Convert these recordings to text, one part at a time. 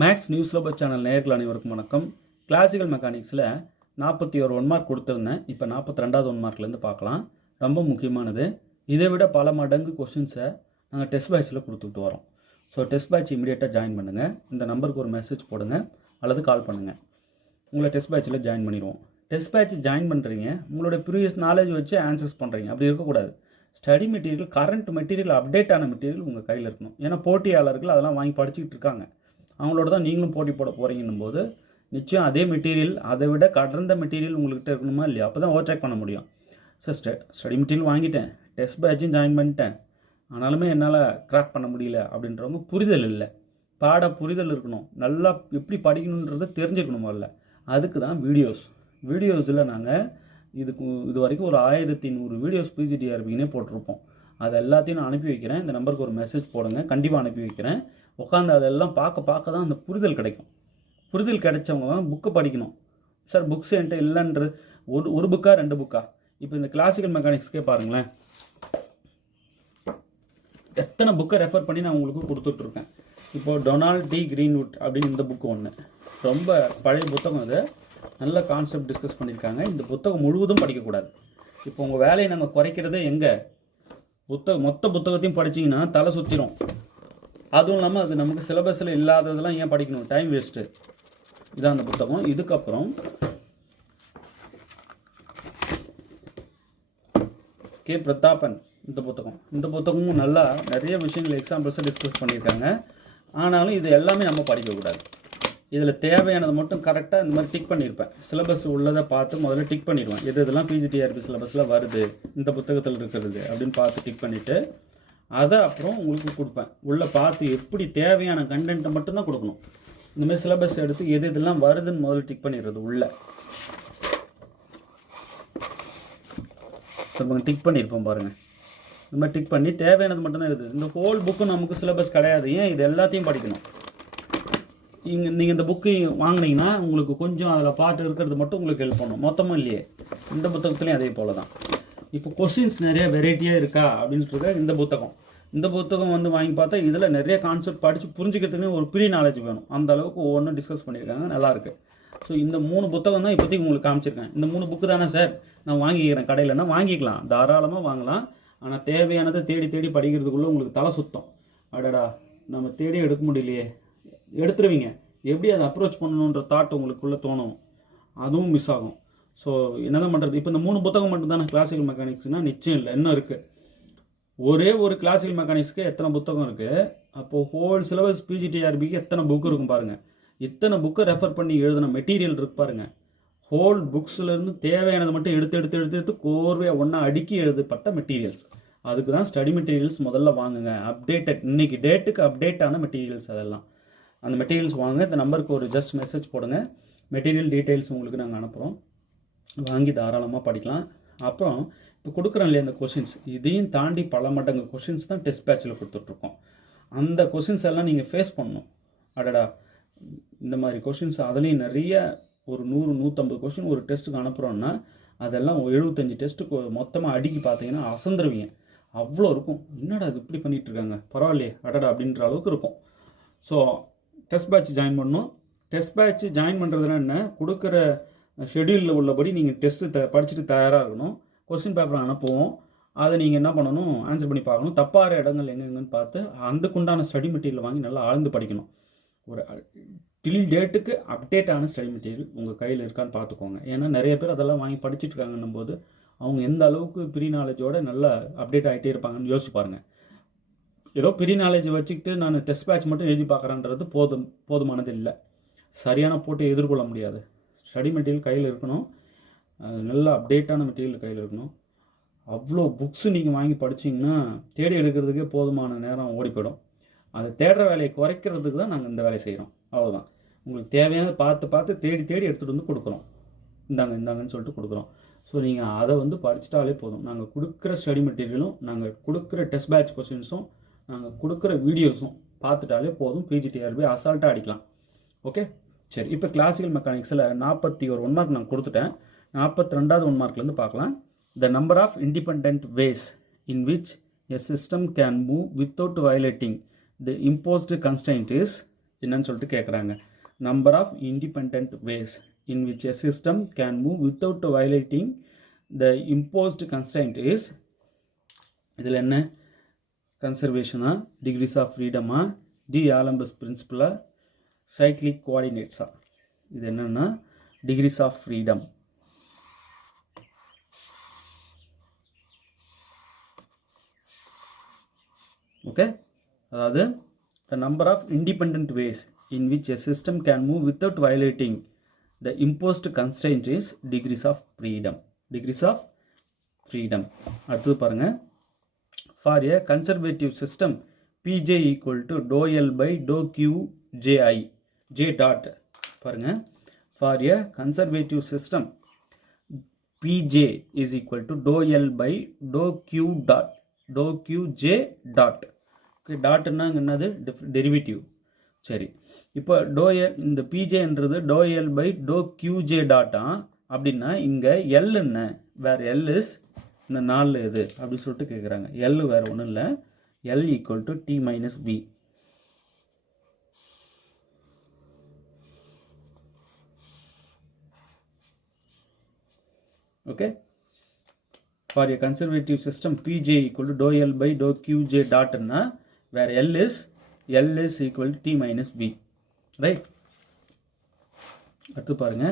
Maths news லபர் channel நேயர்கள் அனைவருக்கும் வணக்கம். கிளாசிக்கல் மெக்கானிக்ஸில் 41 ஒன் மார்க் கொடுத்துருந்தேன். இப்போ 42வது ஒன் மார்க்லேருந்து பார்க்கலாம். ரொம்ப முக்கியமானது. இதை விட பல மடங்கு கொஷின்ஸை நாங்கள் டெஸ்ட் பேட்சில் கொடுத்துட்டு வரோம். ஸோ டெஸ்ட் பேட்ச் இமீடியட்டாக ஜாயின் பண்ணுங்கள். இந்த நம்பருக்கு ஒரு மெசேஜ் போடுங்க அல்லது கால் பண்ணுங்கள். உங்களை டெஸ்ட் பேட்சில் ஜாயின் பண்ணிடுவோம். டெஸ்ட் பேட்ச் ஜாயின் பண்ணுறீங்க, உங்களோட ப்ரீவியஸ் நாலேஜ் வச்சு ஆன்சர்ஸ் பண்ணுறீங்க. அப்படி இருக்கக்கூடாது. Study material, current material, update ஆன மெட்டீரியல் உங்கள் கையில் இருக்கணும். ஏன்னா போட்டியாளர்கள் அதெல்லாம் வாங்கி படிச்சுக்கிட்டு இருக்காங்க. அவங்களோட தான் நீங்களும் போட்டி போட போகிறீங்கன்னும் போது நிச்சயம் அதே மெட்டீரியல், அதை விட கடந்த மெட்டீரியல் உங்கள்கிட்ட இருக்கணுமா இல்லையா? அப்போ தான் ஓவர்டேக் பண்ண முடியும். ஸோ ஸ்டடி மெட்டீரியல் வாங்கிட்டேன், டெஸ்ட் பேட்சும் ஜாயின் பண்ணிட்டேன், ஆனாலுமே என்னால் கிராக் பண்ண முடியல அப்படின்றவங்க புரிதல் இல்லை. பாட புரிதல் இருக்கணும். நல்லா எப்படி படிக்கணுன்றதை தெரிஞ்சுக்கணும் முதல்ல. அதுக்கு தான் வீடியோஸில் நாங்கள் இது வரைக்கும் ஒரு 1100 வீடியோஸ் பிஜிடிஆர்பின்னே போட்டிருப்போம். அது எல்லாத்தையும் நான் அனுப்பி வைக்கிறேன். இந்த நம்பருக்கு ஒரு மெசேஜ் போடுங்க, கண்டிப்பாக அனுப்பி வைக்கிறேன். உட்காந்து அதெல்லாம் பார்க்க தான் அந்த புரிதல் கிடைக்கும். புரிதல் கிடைச்சவங்க தான் புக்கை படிக்கணும். சார் புக்ஸ் என்கிட்ட இல்லைன்றது ஒரு புக்கா 2 புக்கா? இப்போ இந்த கிளாசிக்கல் மெக்கானிக்ஸ்க்கே பாருங்களேன், எத்தனை புக்கை ரெஃபர் பண்ணி நான் உங்களுக்கு கொடுத்துட்ருக்கேன். இப்போது டொனால்ட் டி கிரீன்வுட் அப்படின்னு இந்த புக்கு ஒன்று, ரொம்ப பழைய புத்தகம். அது நல்ல கான்செப்ட் டிஸ்கஸ் பண்ணியிருக்காங்க. இந்த புத்தகம் முழுவதும் படிக்கக்கூடாது. இப்போ உங்கள் வேலையை நாங்கள் குறைக்கிறதே எங்கே? மொத்த புத்தகத்தையும் படிச்சிங்கன்னா தலை சுற்றிடும். அதுவும் இல்லாமல் அது நமக்கு சிலபஸில் இல்லாததெல்லாம் ஏன் படிக்கணும்? Time waste. இதான் அந்த புத்தகம். இதுக்கப்புறம் கே பிரதாபன் இந்த புத்தகமும் நல்லா நிறைய விஷயங்கள் எக்ஸாம்பிள்ஸை டிஸ்கஸ் பண்ணியிருக்காங்க. ஆனாலும் இது எல்லாமே நம்ம படிக்கக்கூடாது. இதில் தேவையானது மட்டும் கரெக்டாக இந்த மாதிரி டிக் பண்ணியிருப்பேன். சிலபஸ் உள்ளதை பார்த்து முதல்ல டிக் பண்ணிடுவேன். இதெல்லாம் பிஜிடிஆர்பி சிலபஸில் வருது, இந்த புத்தகத்தில் இருக்கிறது அப்படின்னு பார்த்து டிக் பண்ணிவிட்டு அதை அப்புறம் உங்களுக்கு கொடுப்பேன். உள்ளே பார்த்து எப்படி தேவையான கண்டென்ட்டை மட்டும்தான் கொடுக்கணும். இந்தமாதிரி சிலபஸ் எடுத்து இதெல்லாம் வருதுன்னு முதல்ல டிக் பண்ணிடுறது. உள்ளே டிக் பண்ணியிருப்போம் பாருங்கள். இந்த மாதிரி டிக் பண்ணி தேவையானது மட்டும்தான் இருக்குது. இந்த ஹோல் புக்கு நமக்கு சிலபஸ் கிடையாது. ஏன் இது எல்லாத்தையும் படிக்கணும்? நீங்கள் இந்த புக்கு வாங்கினீங்கன்னா உங்களுக்கு கொஞ்சம் அதில் பாட்டு இருக்கிறது மட்டும் உங்களுக்கு ஹெல்ப் பண்ணணும். மொத்தமும் இல்லையே. இந்த புத்தகத்துலேயும் அதே போல் தான். இப்போ கொஸ்டின்ஸ் நிறைய வெரைட்டியாக இருக்கா அப்படின்ட்டு இந்த புத்தகம் வாங்கி பார்த்தா இதில் நிறைய கான்செப்ட் படித்து புரிஞ்சுக்கிறதுக்குன்னு ஒரு ப்ரீ நாலேஜ் வேணும். அந்த அளவுக்கு ஒவ்வொன்றும் டிஸ்கஸ் பண்ணியிருக்காங்க, நல்லாயிருக்கு. ஸோ இந்த 3 புத்தகம் தான் இப்போதைக்கு உங்களுக்கு காமிச்சிருக்கேன். இந்த 3 புக்கு தானே சார் நான் வாங்கிக்கிறேன் கடையிலன்னா வாங்கிக்கலாம், தாராளமாக வாங்கலாம். ஆனால் தேவையானதை தேடி படிக்கிறதுக்குள்ளே உங்களுக்கு தலை சுத்தம். அடடா நம்ம தேடி எடுக்க முடியலையே, எடுத்துருவீங்க. எப்படி அதை அப்ரோச் பண்ணணுன்ற தாட் உங்களுக்குள்ளே தோணும், அதுவும் மிஸ் ஆகும். ஸோ என்னதான் பண்ணுறது? இப்போ இந்த 3 புத்தகம் மட்டும் தானே கிளாசிக்கல் மெக்கானிக்ஸ்னால்? நிச்சயம் இல்லை, இன்னும் இருக்குது. ஒரே ஒரு கிளாசிக்கல் மெக்கானிக்ஸ்க்கு எத்தனை புத்தகம் இருக்குது? அப்போது ஹோல் சிலபஸ் பிஜிடிஆர்பிக்கு எத்தனை புக்கு இருக்கும் பாருங்கள். இத்தனை புக்கை ரெஃபர் பண்ணி எழுதின மெட்டீரியல் இருக்கு பாருங்கள். ஹோல் புக்ஸ்லேருந்து தேவையானது மட்டும் எடுத்து கோர்வையாக ஒன்றா அடுக்கி எழுதப்பட்ட மெட்டீரியல்ஸ். அதுக்கு தான் ஸ்டடி மெட்டீரியல்ஸ் முதல்ல வாங்குங்க. அப்டேட்டட், இன்னைக்கு டேட்டுக்கு அப்டேட்டான மெட்டீரியல்ஸ். அதெல்லாம் அந்த மெட்டீரியல்ஸ் வாங்க. இந்த நம்பருக்கு ஒரு ஜஸ்ட் மெசேஜ் போடுங்க. மெட்டீரியல் டீட்டெயில்ஸ் உங்களுக்கு நாங்கள் அனுப்புகிறோம். வாங்கி தாராளமாக படிக்கலாம். அப்புறம் இப்போ கொடுக்குறோம் இல்லையா இந்த கொஷின்ஸ், இதையும் தாண்டி பல மடங்கு கொஷின்ஸ் தான் டெஸ்ட் பேட்சில் கொடுத்துட்ருக்கோம். அந்த கொஷின்ஸ் எல்லாம் நீங்கள் ஃபேஸ் பண்ணணும். அடடா இந்த மாதிரி கொஷின்ஸ், அதுலேயும் நிறைய ஒரு 100-150 கொஷின் ஒரு டெஸ்ட்டுக்கு அனுப்புகிறோன்னா அதெல்லாம் 75 டெஸ்ட்டுக்கு மொத்தமாக அடுக்கி பார்த்தீங்கன்னா அசந்துருவீங்க. அவ்வளோ இருக்கும். என்னடா அது இப்படி பண்ணிகிட்டு இருக்காங்க, பரவாயில்லையே அடடா அப்படின்ற அளவுக்கு இருக்கும். ஸோ டெஸ்ட் பேட்ச் ஜாயின் பண்ணணும். டெஸ்ட் பேட்ச் ஜாயின் பண்ணுறதுனா என்ன? கொடுக்குற ஷெடியூலில் உள்ளபடி நீங்கள் டெஸ்ட்டு படிச்சுட்டு தயாராக இருக்கணும். கொஸ்டின் பேப்பரை அனுப்புவோம். அதை நீங்கள் என்ன பண்ணணும்? ஆன்சர் பண்ணி பார்க்கணும். தப்பாகிற இடங்கள் எங்கெங்கன்னு பார்த்து அதுக்குண்டான ஸ்டடி மெட்டீரியல் வாங்கி நல்லா ஆழ்ந்து படிக்கணும். ஒரு டில் டேட்டுக்கு அப்டேட்டான ஸ்டடி மெட்டீரியல் உங்கள் கையில் இருக்கான்னு பார்த்துக்கோங்க. ஏன்னா நிறைய பேர் அதெல்லாம் வாங்கி படிச்சுட்டு இருக்காங்கன்னும் போது அவங்க எந்த அளவுக்கு ப்ரீ நாலேஜோடு நல்லா அப்டேட் ஆகிட்டே இருப்பாங்கன்னு யோசிச்சு பாருங்கள். ஏதோ ப்ரீ நாலேஜ் வச்சுக்கிட்டு நான் டெஸ்ட் பேட்ச் மட்டும் எழுதி பார்க்குறேன்றது போதுமானது இல்லை. சரியான போட்டு எதிர்கொள்ள முடியாது. ஸ்டடி மெட்டீரியல் கையில் இருக்கணும். நல்ல அப்டேட்டான மெட்டீரியல் கையில் இருக்கணும். அவ்வளோ புக்ஸு நீங்கள் வாங்கி படிச்சிங்கன்னா தேடி எடுக்கிறதுக்கே போதுமான நேரம் ஓடி போயிடும். அதை தேடுற வேலையை குறைக்கிறதுக்கு தான் நாங்கள் இந்த வேலையை செய்கிறோம். அவ்வளோதான். உங்களுக்கு தேவையானது பார்த்து தேடி எடுத்துகிட்டு வந்து கொடுக்குறோம். இந்தாங்கன்னு சொல்லிட்டு கொடுக்குறோம். ஸோ நீங்கள் அதை படிச்சிட்டாலே போதும். நாங்கள் கொடுக்குற ஸ்டடி மெட்டீரியலும், நாங்கள் கொடுக்குற டெஸ்ட் பேட்ச் கொஸ்டின்ஸும், நாங்கள் கொடுக்குற வீடியோஸும் பார்த்துட்டாலே போதும். பிஜிடிஆர்பி அசால்ட்டாக அடிக்கலாம். ஓகே, சரி. இப்போ கிளாசிக்கல் மெக்கானிக்ஸில் 41 ஒன் மார்க் நான் கொடுத்துட்டேன். 42வது ஒன் மார்க்லேருந்து பார்க்கலாம். The number of independent ways in which a system can move without violating the imposed constraint is என்னன்னு சொல்லிட்டு கேட்குறாங்க. Number of independent ways in which a system can move without violating the imposed constraint is, இதில் என்ன கன்சர்வேஷனா, degrees of ஃப்ரீடமா, D'Alembert's பிரின்சிபலா, cyclic கோஆர்டினேட்ஸா? இது என்னன்னா டிகிரிஸ் ஆஃப் ஃப்ரீடம். ஓகே, அதாவது the number of independent ways in which a system can move without violating the imposed constraint is degrees of freedom. Degrees of freedom. அடுத்து பாருங்க, for a conservative system pj equal to dou L by dou q ji j dot. பாருங்க, for a conservative system pj is equal to dou L by dou q dot dou q j dot. டாட்னா என்னது, derivative. சரி, இப்போ இந்த பிஜேன்றது do L by do Q J டாட்டா. அப்படின்னா இங்கே L என்ன, வேறு எல் இஸ் இந்த 4 இது அப்படி சொல்லிட்டு கேட்குறாங்க. எல் வேறு ஒன்றும் இல்லை, L equal to T minus V. Okay, for a conservative system P J equal to do L by do Q J டாட்னா where L is equal to T minus B, right? அடுத்து பாருங்க,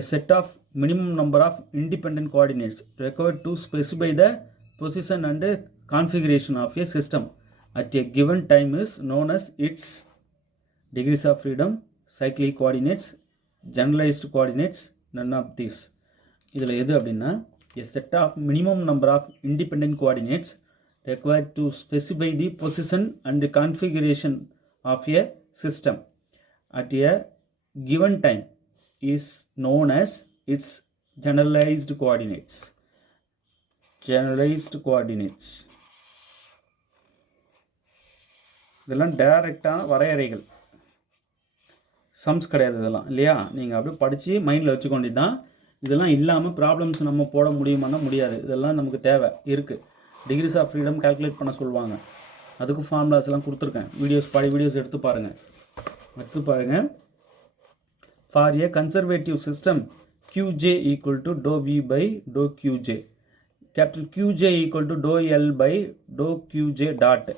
a set of minimum number of independent coordinates required to specify the position and configuration of a system at a given time is known as its degrees of freedom, cyclic coordinates, generalized coordinates, none of these. இதில் எது அப்படின்னா a set of minimum number of independent coordinates required to specify the position and the configuration of a system at a given time is known as its generalized coordinates. Generalized coordinates. இதெல்லாம் டைரக்டான வரையறைகள், sums கிடையாது இதெல்லாம், இல்லையா? நீங்கள் அப்படியே படித்து மைண்டில் வச்சுக்கொண்டு தான். இதெல்லாம் இல்லாமல் ப்ராப்ளம்ஸ் நம்ம போட முடியுமானா முடியாது. இதெல்லாம் நமக்கு தேவை இருக்குது. டிகிரிஸ் ஆஃப் ஃப்ரீடம் கால்குலேட் பண்ண சொல்லுவாங்க, அதுக்கு ஃபார்முலாஸ் எல்லாம் கொடுத்துருக்கேன். வீடியோஸ் எடுத்து பாருங்கள். For a conservative system QJ equal to டோ V பை டோ QJ, capital QJ equal to டோ L பை டோ QJ dot,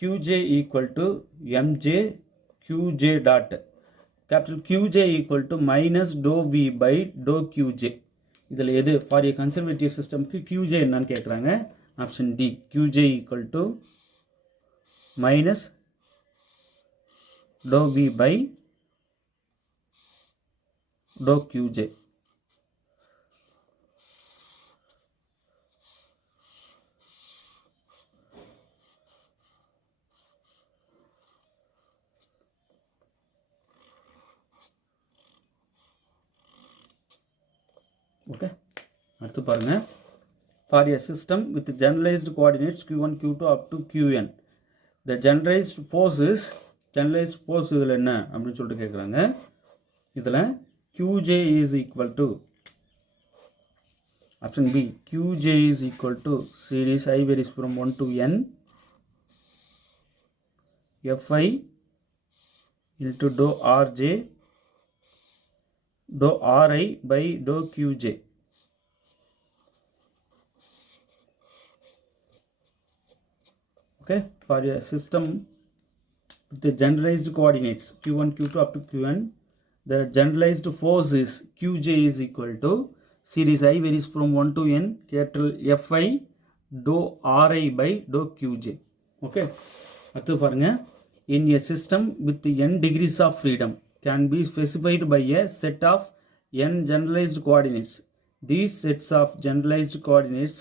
QJ equal to MJ QJ dot, capital QJ equal to minus டோ V by டோ QJ. இதில் எது for a conservative சிஸ்டம்க்கு QJ என்னன்னு கேட்குறாங்க. Option D, QJ equal to minus டோ V பை டோ QJ. ஓகே, அடுத்து பாருங்க, for a system with generalized coordinates q1 q2 up to qn, the generalized force இதில் என்ன அப்படின்னு சொல்லிட்டு கேட்குறாங்க. இதில் qj is equal to option B, qj is equal to series I varies from 1 to n fi into dou rj dou ri by dou qj. Okay, for a system with the generalized coordinates q1 q2 up to qn, the generalized force is qj is equal to series I varies from 1 to n capital fi dou ri by dou qj. Okay, அடுத்து பாருங்க, in a system with n degrees of freedom can be specified by a set of n generalized coordinates. These sets of generalized coordinates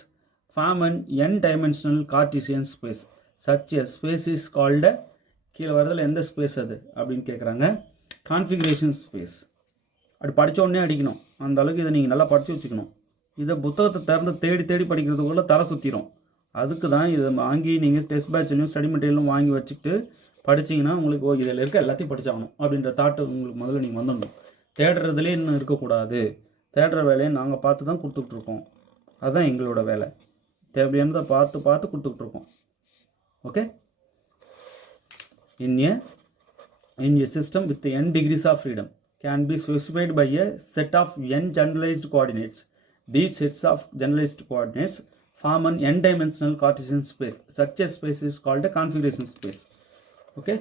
form an n-dimensional Cartesian space. Such a space is called, கீழே வரதில் எந்த space அது அப்படின்னு கேட்குறாங்க, configuration space. அப்படி படித்த உடனே அடிக்கணும், அந்த அளவுக்கு இதை நீங்கள் நல்லா படித்து வச்சுக்கணும். இதை புத்தகத்தை தேடி படிக்கிறதுக்குள்ளே தலை சுற்றிடும். அதுக்கு தான் இதை வாங்கி நீங்கள் டெஸ்ட் பேட்ச்லையும் ஸ்டடி மெட்டீரியலும் வாங்கி வச்சுக்கிட்டு படிச்சிங்கன்னா உங்களுக்கு இதில் இருக்க எல்லாத்தையும் படிச்சாகணும் அப்படின்ற தாட்டு உங்களுக்கு முதல்ல நீங்கள் வந்துடணும். தேடுறதுலேயே இன்னும் இருக்கக்கூடாது. தேடுற வேலையை நாங்கள் பார்த்து தான் கொடுத்துட்ருக்கோம். அதுதான் எங்களோட வேலை. தேவையானதை பார்த்து கொடுத்துட்ருக்கோம். Okay, in a in a system with n degrees of freedom can be specified by a set of n generalized coordinates. These sets of generalized coordinates form an n-dimensional Cartesian space. Such a space is called a configuration space. Okay.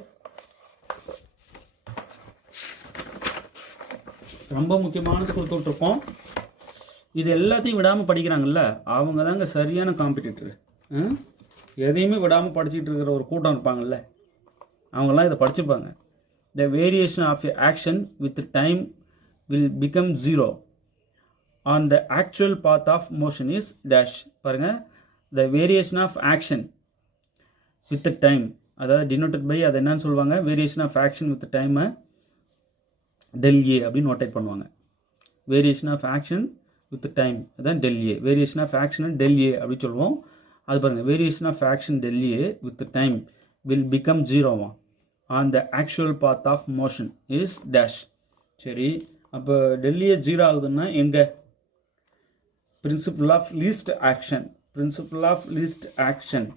ரொம்ப முக்கியமானது கொடுத்துட்ருக்கோம். இது எல்லாத்தையும் விடாமல் படிக்கிறாங்கல்ல, அவங்க தாங்க சரியான competitor. எதையுமே விடாமல் படிச்சுட்டு இருக்கிற ஒரு கூட்டம் இருப்பாங்கல்ல, அவங்களாம் இதை படிச்சுப்பாங்க. The variation of a action with time will become zero on the actual path of motion is dash. பாருங்க, the variation of action with the time, அதாவது denoted by, அது என்னன்னு சொல்லுவாங்க, variation of action with the time del a அப்படின்னு notated பண்ணுவாங்க. Variation of action with time, அதான் del a. Variation of action del a அப்படின்னு சொல்லுவோம். அது பாருங்கள், variation of action del a with time will become ஜீரோவா on the actual path of motion is dash. சரி, அப்போ del a ஜீரோ ஆகுதுன்னா எங்கே? Principle of least action. Principle of least action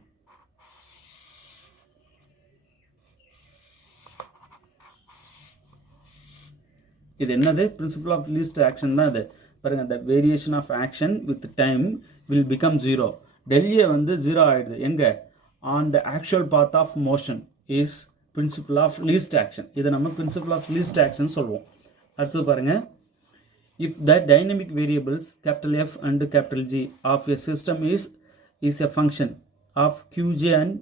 இது என்னது? பிரின்சிபிள் ஆஃப் லீஸ்ட் ஆக்ஷன் தான் இது. பாருங்கள், the variation of action with time will become zero. del a வந்து ஜீரோ ஆகிடுது எங்கே? on the actual path of motion is principle of least action. இதை நம்ம principle of least action சொல்லுவோம். அடுத்தது பாருங்கள், if the dynamic variables capital F and capital G of a system is a function of qj and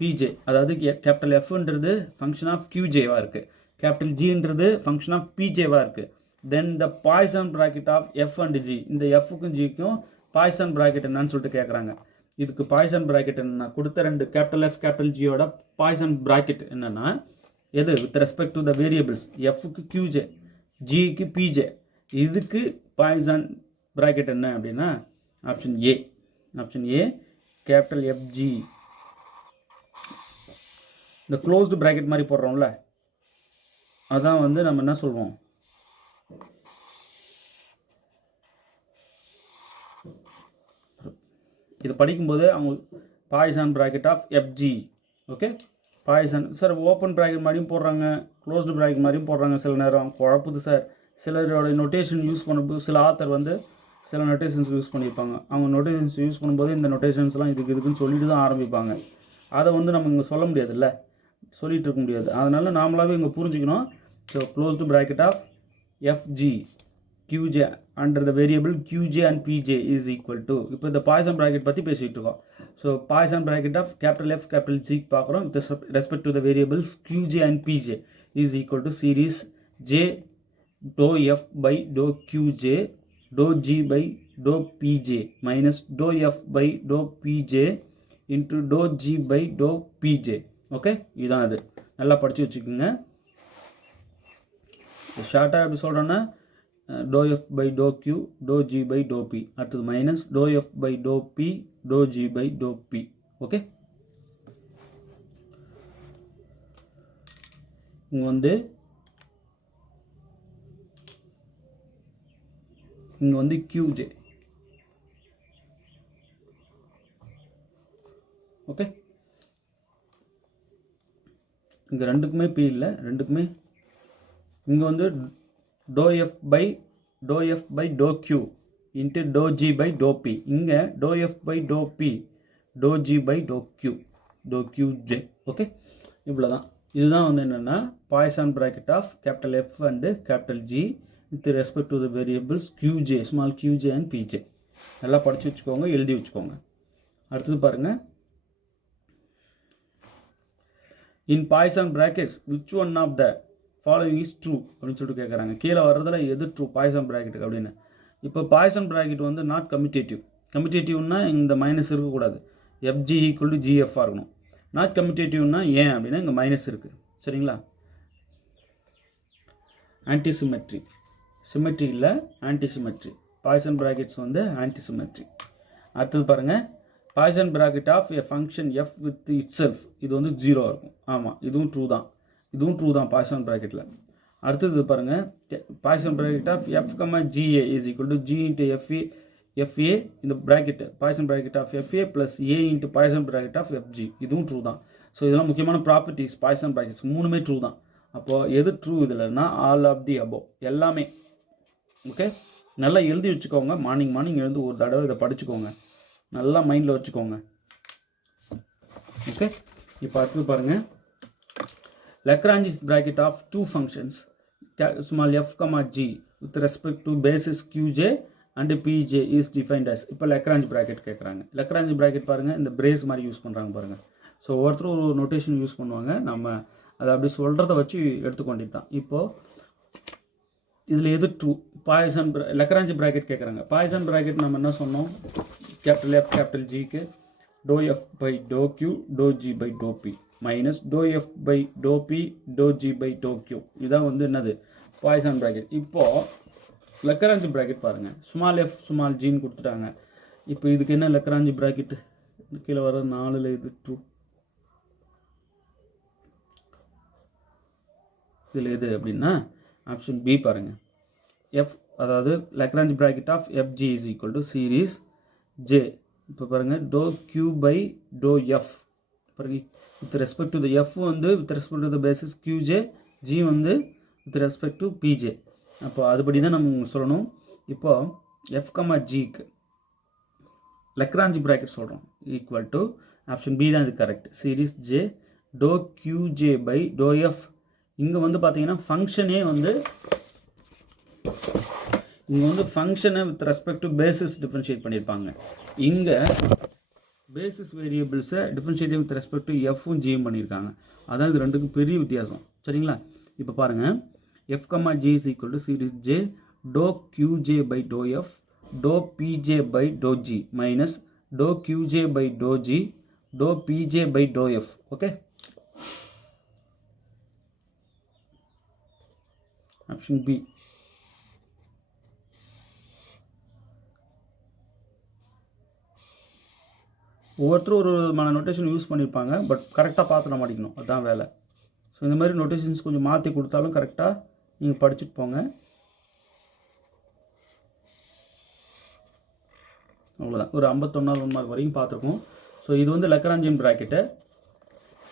pj, அதாவது capital Fன்றது function of qjவா இருக்குது, capital ஜின்றது function of பிஜேவாக இருக்குது. Then the Poisson bracket of F and G, இந்த எஃப்க்கும் ஜிக்கும் poison bracket என்னன்னு சொல்லிட்டு கேட்குறாங்க. இதுக்கு பாய்சன் ப்ராக்கெட் என்னென்னா, கொடுத்த ரெண்டு கேபிட்டல் எஃப் கேபிட்டல் ஜியோட பாய்சன் ப்ராக்கெட் என்னென்னா எது? With respect to the variables. எஃப்க்கு கியூஜே, ஜிக்கு பிஜே. இதுக்கு பாய்சன் ப்ராக்கெட் என்ன அப்படின்னா option A. Option A capital F G. இந்த க்ளோஸ்டு ப்ராக்கெட் மாதிரி போடுறோம்ல, அதான் வந்து நம்ம என்ன சொல்வோம், இது படிக்கும்போது அவங்க Poisson bracket of FG. Okay, Poisson sir open bracket மாதிரியும் போடுறாங்க, க்ளோஸ்டு ப்ராக்கெட் மாதிரியும் போடுறாங்க. சில நேரம் குழப்புது சார். சிலரோட நொட்டேஷன் யூஸ் பண்ணும்போது சில ஆத்தர் வந்து சில நொட்டேஷன்ஸ் யூஸ் பண்ணியிருப்பாங்க. அவங்க நொட்டேஷன்ஸ் யூஸ் பண்ணும்போது இந்த நொட்டேஷன்ஸ்லாம் இதுக்குன்னு சொல்லிட்டு தான் ஆரம்பிப்பாங்க. அதை வந்து நம்ம இங்கே சொல்ல முடியாதுல்ல, சொல்லிகிட்டு இருக்க முடியாது. அதனால் நாமளாகவே இங்கே புரிஞ்சுக்கணும். So closed bracket of fg qj under the variable qj and pj is equal to, இப்போ இந்த பாய்சன் bracket பற்றி பேசிகிட்டு இருக்கோம். So Poisson bracket of capital F capital G பார்க்குறோம். with respect to the variables qj and pj is equal to series j dou f by dou qj dou g by dou pj minus dou f by dou pj into dou g by dou pj. Okay, இதுதான் அது. நல்லா படித்து வச்சுக்கோங்க. ஷார்ட்டாக எப்படி சொல்கிறோன்னா do F by do Q do G by do P, அடுத்தது minus do F by do P do G by do P. Okay, இங்கே வந்து கியூஜே. ஓகே, இங்கே ரெண்டுக்குமே பி இல்லை, ரெண்டுக்குமே இங்கே வந்து do F by do Q into do G by do P. இங்கே do F by do P do G by do Q J. Okay, இவ்வளோ தான். இதுதான் வந்து என்னென்னா Poisson bracket of capital F and capital G with respect to the variables Q J, small Q J and P J. நல்லா படித்து வச்சுக்கோங்க, எழுதி வச்சுக்கோங்க. அடுத்தது பாருங்கள், in Poisson brackets which one of the following is true அப்படின்னு சொல்லிட்டு கேட்குறாங்க. கீழே வர்றதுல எது ட்ரூ பாய்சன் ப்ராக்கெட்டுக்கு அப்படின்னு. இப்போ பாய்சன் ப்ராக்கெட் வந்து நாட் கம்யூட்டேட்டிவ். கம்யூட்டேட்டிவ்னா இந்த மைனஸ் இருக்கக்கூடாது, எஃப்ஜி ஈக்குவல் டு ஜிஎஃப்ஆ இருக்கணும். நாட் கம்யூட்டேட்டிவ்னா ஏன் அப்படின்னா இங்கே மைனஸ் இருக்குது. சரிங்களா? ஆன்டிசிமெட்ரி, சிமெட்ரி இல்லை, ஆன்டிசிமெட்ரி. பாய்சன் ப்ராக்கெட்ஸ் வந்து ஆன்டிசிமெட்ரி. அடுத்தது பாருங்கள், Poisson bracket of a function F with itself, இது வந்து ஜீரோ இருக்கும். ஆமாம், இதுவும் ட்ரூ தான், இதுவும் ட்ரூ தான் பாய்சன் ப்ராக்கெட்டில். அடுத்தது பாருங்கள், Poisson bracket of F comma G A is equal to G into F A இந்த bracket Poisson bracket of F A plus A into Poisson bracket of F G, இதுவும் ட்ரூ தான். ஸோ இதெல்லாம் முக்கியமான ப்ராப்பர்ட்டிஸ் பாய்சன் ப்ராக்கெட்ஸ், மூணுமே ட்ரூ தான். அப்போது எது ட்ரூ இதில்னா ஆல் ஆஃப் தி அபோவ் எல்லாமே. ஓகே, நல்லா எழுதி வச்சுக்கோங்க. மார்னிங் எழுந்து ஒரு தடவை இதை படிச்சுக்கோங்க, நல்லா மைண்டில் வச்சுக்கோங்க. ஓகே, இப்போ அடுத்து பாருங்கள். Lagrange's bracket of two functions small f comma g with respect to basis qj and pj is defined as. இப்போ Lagrange bracket கேட்குறாங்க. Lagrange bracket பாருங்கள், இந்த பிரேஸ் மாதிரி யூஸ் பண்ணுறாங்க பாருங்கள். ஸோ ஒவ்வொருத்தரும் ஒரு நோட்டேஷன் யூஸ் பண்ணுவாங்க, நம்ம அதை அப்படி சொல்கிறத வச்சு எடுத்துக்கொண்டிட்டு தான். இப்போது இதில் எது ட்ரூ? பாய்சன் Lagrange bracket கேட்குறாங்க. பாய்சன் bracket நம்ம என்ன சொன்னோம்? கேபிட்டல் எஃப் கேபிட்டல் ஜிக்கு do F by do Q do G by do P minus do F by do P do G by do Q. இதான் வந்து என்னது? Poisson bracket. இப்போது Lagrange bracket பாருங்கள், ஸ்மால் எஃப் ஸ்மால் ஜின்னு கொடுத்துட்டாங்க. இப்போ இதுக்கு என்ன லக்ராஞ்சி ப்ராக்கெட்டு? கீழே வர 4ல் இது ட்ரூ. இதில் எது அப்படின்னா ஆப்ஷன் பி பாருங்கள். எஃப், அதாவது Lagrange bracket of F G is equal to series J. இப்போ பாருங்கள், do Q by do F பாருங்கள். With respect to the F வந்து with respect to the basis Q J, G வந்து வித் ரெஸ்பெக்ட் டு பிஜே. அப்போ அதுபடி தான் நம்ம சொல்லணும். இப்போ எஃப் கமா ஜிக்கு லக்ராஞ்சி ப்ராக்கெட் சொல்கிறோம் ஈக்குவல் டு ஆப்ஷன் பி தான் இது correct. Series J do Q J by do F. இங்கே வந்து பார்த்தீங்கன்னா ஃபங்க்ஷனே வந்து இங்கே வந்து ஃபங்க்ஷனை with respect to basis differentiate பண்ணியிருப்பாங்க. இங்கே பேசிஸ் வேரியபிள்ஸை டிஃப்ரென்ஷியேட் வித் ரெஸ்பெக்ட் டு எஃப்பும் ஜியும் பண்ணியிருக்காங்க. அதான் இது ரெண்டுக்கும் பெரிய வித்தியாசம். சரிங்களா? இப்போ பாருங்கள், F comma G is equal to series J do Q J by do F do P J by do G minus do Q J by do G do P J by do F. Okay, option B. ஒவ்வொருத்தரும் ஒரு விதமான notation use பண்ணியிருப்பாங்க, but கரெக்டாக பார்த்து நம்ம அடிக்கணும், அதுதான் வேலை. ஸோ இந்த மாதிரி நோட்டேஷன்ஸ் கொஞ்சம் மாற்றி கொடுத்தாலும் கரெக்டாக நீங்கள் படிச்சுட்டு போங்க. அவ்வளோதான், ஒரு 51 மார்க் வரைக்கும் பார்த்துருக்கோம். ஸோ இது வந்து லக்ராஞ்சியன் ப்ராக்கெட்டை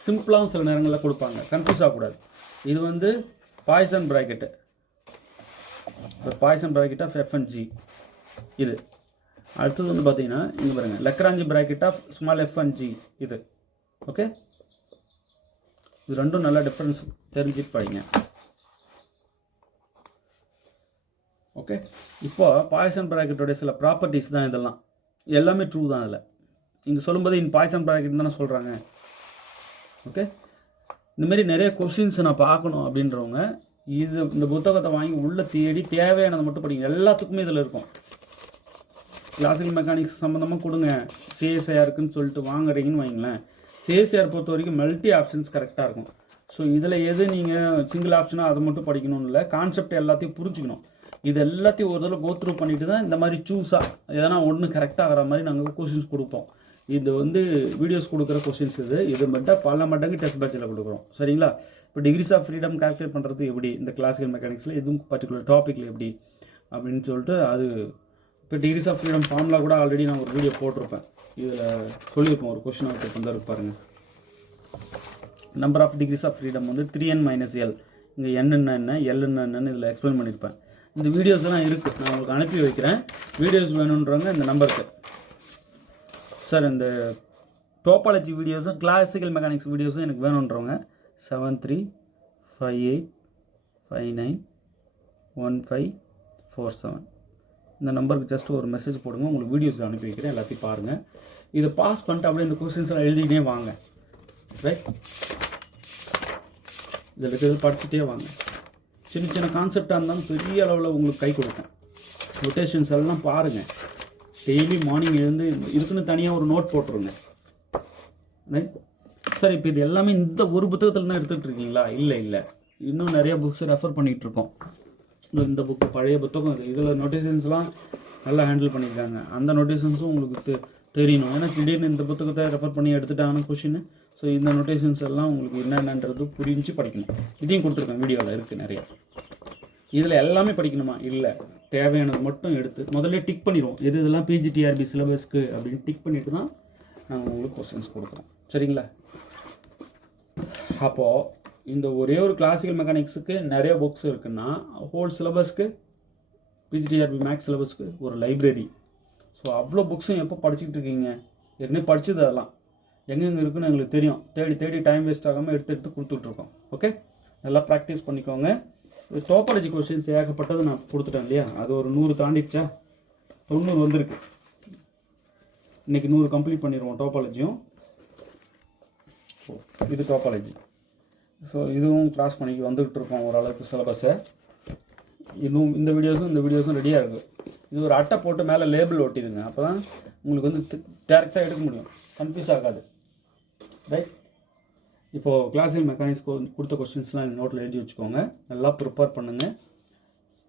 சிம்பிளாகவும் சில நேரங்களில் கொடுப்பாங்க, கன்ஃபியூஸ் ஆகக்கூடாது. இது வந்து Poisson bracket, Poisson bracket of F and G. இது அடுத்தது வந்து பார்த்தீங்கன்னா இங்கே பாருங்கள், Lagrange bracket of small F and G. இது ஓகே, இது ரெண்டும் நல்லா டிஃப்ரென்ஸ் தெரிஞ்சுட்டு படிங்க. ஓகே, இப்போ பாய்சன் ப்ராக்கெட்டோடைய சில ப்ராப்பர்ட்டிஸ் தான் இதெல்லாம், எல்லாமே ட்ரூ தான். அதில் இங்கே சொல்லும்போது இந்த பாய்சன் ப்ராக்கெட் தானே சொல்கிறாங்க. ஓகே, இந்தமாரி நிறைய கொஸ்டின்ஸ் நான் பார்க்கணும் அப்படின்றவங்க இது இந்த புத்தகத்தை வாங்கி உள்ளே தேடி தேவையானதை மட்டும் படிங்க. எல்லாத்துக்குமே இதில் இருக்கும். கிளாசிக்கல் மெக்கானிக்ஸ் சம்மந்தமாக கொடுங்க, சிஎஸ்ஐஆர் இருக்குன்னு சொல்லிட்டு வாங்குறீங்கன்னு வைங்களேன். சிஎஸ்ஐஆர் பொறுத்த வரைக்கும் மல்டி ஆப்ஷன்ஸ் கரெக்டாக இருக்கும். ஸோ இதில் எது நீங்கள் சிங்கிள் ஆப்ஷனாக அதை மட்டும் படிக்கணும்னு இல்லை, கான்செப்ட் எல்லாத்தையும் புரிஞ்சுக்கணும். இது எல்லாத்தையும் ஒரு தடவை கோத்ரூ பண்ணிட்டு தான் இந்த மாதிரி சூஸாக எதனா ஒன்று கரெக்டாக ஆகிற மாதிரி நாங்கள் கொஸ்டின்ஸ் கொடுப்போம். இது வந்து வீடியோஸ் கொடுக்குற கொஸ்டின்ஸ் இது மட்டும் பல மடங்கு டெஸ்ட் பேட்சில் கொடுக்குறோம். சரிங்களா? இப்போ டிகிரிஸ் ஆஃப் ஃப்ரீடம் கால்குலேட் பண்ணுறது எப்படி இந்த கிளாசிக்கல் மெக்கானிக்ஸில் எதுவும் பர்டிகுலர் டாப்பிக்கில் எப்படி அப்படின்னு சொல்லிட்டு அது இப்போ டிகிரிஸ் ஆஃப் ஃப்ரீடம் ஃபார்முலா கூட ஆல்ரெடி நான் ஒரு வீடியோ போட்டிருப்பேன். இதில் சொல்லியிருப்போம், ஒரு கொஸ்டின் அவுட் வந்து பாருங்கள். Number of degrees of freedom வந்து 3n - L. இங்கே என்னென்ன என்ன எல்லுன்னு என்னன்னு இதில் எக்ஸ்பிளைன் பண்ணியிருப்பேன். இந்த வீடியோஸ் எல்லாம் இருக்குது, நான் உங்களுக்கு அனுப்பி வைக்கிறேன். வீடியோஸ் வேணுன்றவங்க இந்த நம்பருக்கு. சார் இந்த டோபாலஜி வீடியோஸும் கிளாசிக்கல் மெக்கானிக்ஸ் வீடியோஸும் எனக்கு வேணுன்றவங்க 7358591547 இந்த நம்பருக்கு ஜஸ்ட் ஒரு மெசேஜ் போடுங்க. உங்களுக்கு வீடியோஸ் அனுப்பி வைக்கிறேன், எல்லாத்தையும் பாருங்கள். இதை பாஸ் பண்ணிட்டு அப்படியே இந்த கொஸ்டின்ஸ்லாம் எழுதிக்கிட்டே வாங்க. ரைட், இதில் இருக்கிறது படிச்சுட்டே வாங்க. சின்ன சின்ன கான்செப்டாக இருந்தாலும் பெரிய அளவில் உங்களுக்கு கை கொடுக்கும். ரொட்டேஷன்ஸ் எல்லாம் பாருங்கள். டெய்லி மார்னிங் எழுந்து இதுக்குன்னு தனியாக ஒரு நோட் போட்டுருங்க. ரைட் சார், இப்போ இது எல்லாமே இந்த ஒரு புத்தகத்தில் தான் எடுத்துகிட்டு இருக்கீங்களா? இல்லை, இன்னும் நிறைய புக்ஸ் ரெஃபர் பண்ணிகிட்டு இருக்கோம். இந்த புக்கு பழைய புத்தகம் இது, இதில் நோட்டேஷன்ஸ்லாம் நல்லா ஹேண்டில் பண்ணியிருக்காங்க. அந்த நோட்டேஷன்ஸும் உங்களுக்கு தெரியணும். ஏன்னா திடீர்னு இந்த புத்தகத்தை ரெஃபர் பண்ணி எடுத்துட்டாங்கன்னா கொஷின். ஸோ இந்த நோட்டேஷன்ஸ் எல்லாம் உங்களுக்கு என்னென்னன்றது புரிஞ்சு படிக்கணும். இதையும் கொடுத்துருக்கேன், வீடியோவில் இருக்குது நிறையா. இதில் எல்லாமே படிக்கணுமா? இல்லை, தேவையானது மட்டும் எடுத்து முதல்ல டிக் பண்ணிடுவோம். எது இதெல்லாம் பிஜிடிஆர்பி சிலபஸ்க்கு அப்படின்னு டிக் பண்ணிவிட்டு தான் நாங்கள் உங்களுக்கு கொஸ்டின்ஸ் கொடுக்குறோம். சரிங்களா? அப்போது இந்த ஒரே ஒரு கிளாசிக்கல் மெக்கானிக்ஸுக்கு நிறைய புக்ஸ் இருக்குன்னா ஹோல் சிலபஸ்க்கு பிஜிடிஆர்பி மேக்ஸ் சிலபஸ்க்கு ஒரு லைப்ரரி. ஸோ அவ்வளோ புக்ஸும் எப்போ படிச்சுக்கிட்டு இருக்கீங்க? ஏற்கனவே படித்தது அதெல்லாம் எங்கெங்கே இருக்குன்னு எங்களுக்கு தெரியும். தேடி தேடி டைம் வேஸ்ட் ஆகாமல் எடுத்து கொடுத்துட்ருக்கோம். ஓகே, நல்லா ப்ராக்டிஸ் பண்ணிக்கோங்க. டோபாலஜி கொஸ்டின்ஸ் ஏகப்பட்டது நான் கொடுத்துட்டேன் இல்லையா? அது ஒரு 100 தாண்டிடுச்சா? 90 வந்திருக்கு. இன்றைக்கி 100 கம்ப்ளீட் பண்ணிடுவோம் டோபாலஜியும். இது டோபாலஜி. ஸோ இதுவும் கிராஸ் பண்ணி வந்துக்கிட்டு இருக்கோம் ஓரளவுக்கு சிலபஸை. இதுவும் இந்த வீடியோஸும் ரெடியாக இருக்குது. இது ஒரு அட்டை போட்டு மேலே லேபிள் ஒட்டிடுங்க. அப்போ தான் உங்களுக்கு வந்து டேரெக்டாக எடுக்க முடியும், கன்ஃபியூஸ் ஆகாது. ரைட், இப்போது கிளாசிக்கல் மெக்கானிக்ஸ் கொடுத்த கொஸ்டின்ஸ்லாம் நோட்டில் எழுதி வச்சுக்கோங்க. நல்லா ப்ரிப்பேர் பண்ணுங்கள்.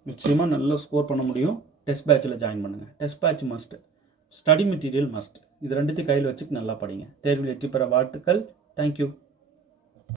நிச்சயமாக நல்லா ஸ்கோர் பண்ண முடியும். டெஸ்ட் பேட்சில் ஜாயின் பண்ணுங்கள். Test batch must, study material must. இது ரெண்டுத்தையும் கையில் வச்சுட்டு நல்லா படிங்க. தேர்வில் வெற்றி பெற வாழ்த்துக்கள். தேங்க்யூ.